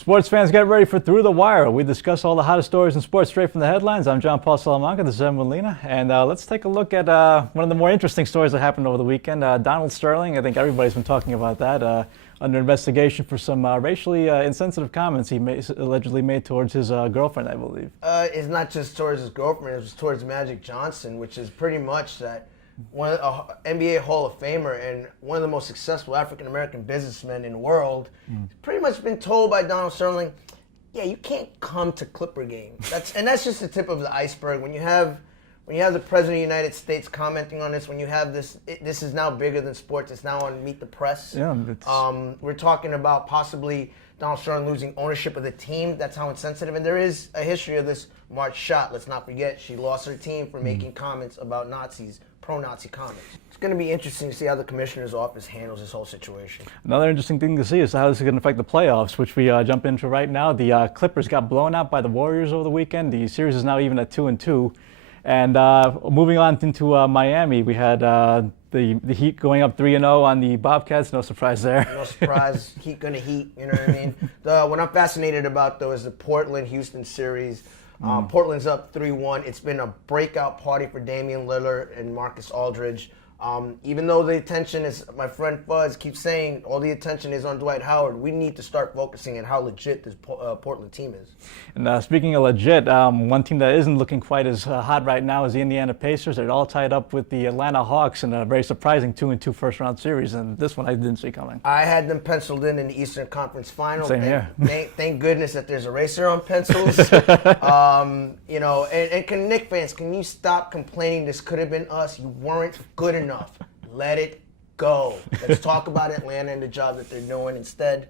Sports fans, get ready for Through the Wire. We discuss all the hottest stories in sports straight from the headlines. I'm John Paul Salamanca, this is Evan Molina, and let's take a look at one of the more interesting stories that happened over the weekend. Donald Sterling, I think everybody's been talking about that, under investigation for some racially insensitive comments he allegedly made towards his girlfriend, I believe. It's not just towards his girlfriend, it was towards Magic Johnson, which is pretty much that one NBA Hall of Famer and one of the most successful African-American businessmen in the world, pretty much been told by Donald Sterling, yeah, you can't come to Clipper game. That's just the tip of the iceberg. When you have the President of the United States commenting on this, when you have this is now bigger than sports. It's now on Meet the Press. Yeah, we're talking about possibly Donald Sterling losing ownership of the team. That's how insensitive. And there is a history of this March Schott. Let's not forget, she lost her team for making comments about Nazis, pro-Nazi comments. It's going to be interesting to see how the commissioner's office handles this whole situation. Another interesting thing to see is how this is going to affect the playoffs, which we jump into right now. The Clippers got blown out by the Warriors over the weekend. The series is now even at 2-2. And moving on into Miami, we had the Heat going up 3-0 on the Bobcats. No surprise there. No surprise. Heat gonna heat. You know what I mean? What I'm fascinated about, though, is the Portland-Houston series. Portland's up 3-1. It's been a breakout party for Damian Lillard and Marcus Aldridge. Even though the attention is, my friend Fuzz keeps saying, all the attention is on Dwight Howard, we need to start focusing on how legit this Portland team is. And speaking of legit, one team that isn't looking quite as hot right now is the Indiana Pacers. They're all tied up with the Atlanta Hawks in a very surprising 2-2 first-round series, and this one I didn't see coming. I had them penciled in the Eastern Conference Final. Same here. Thank goodness that there's a eraser on pencils. You know, and can Knicks fans, can you stop complaining this could have been us? You weren't good enough. Let it go. Let's talk about Atlanta and the job that they're doing. Instead,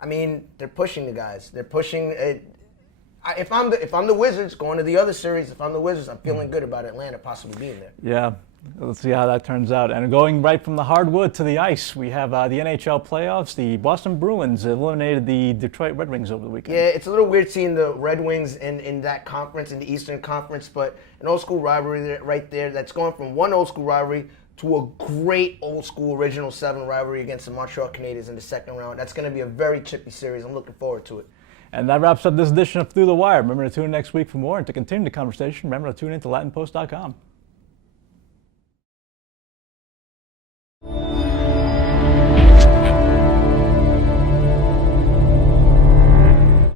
I mean, they're pushing the guys. They're pushing it. If I'm the Wizards going to the other series, if I'm the Wizards, I'm feeling good about Atlanta possibly being there. Yeah. Let's see how that turns out. And going right from the hardwood to the ice, we have the NHL playoffs. The Boston Bruins eliminated the Detroit Red Wings over the weekend. Yeah, it's a little weird seeing the Red Wings in that conference, in the Eastern Conference, but an old school rivalry right there that's going from one old school rivalry to a great old school original 7 rivalry against the Montreal Canadiens in the second round. That's going to be a very chippy series. I'm looking forward to it. And that wraps up this edition of Through the Wire. Remember to tune in next week for more, and to continue the conversation, remember to tune in to LatinPost.com.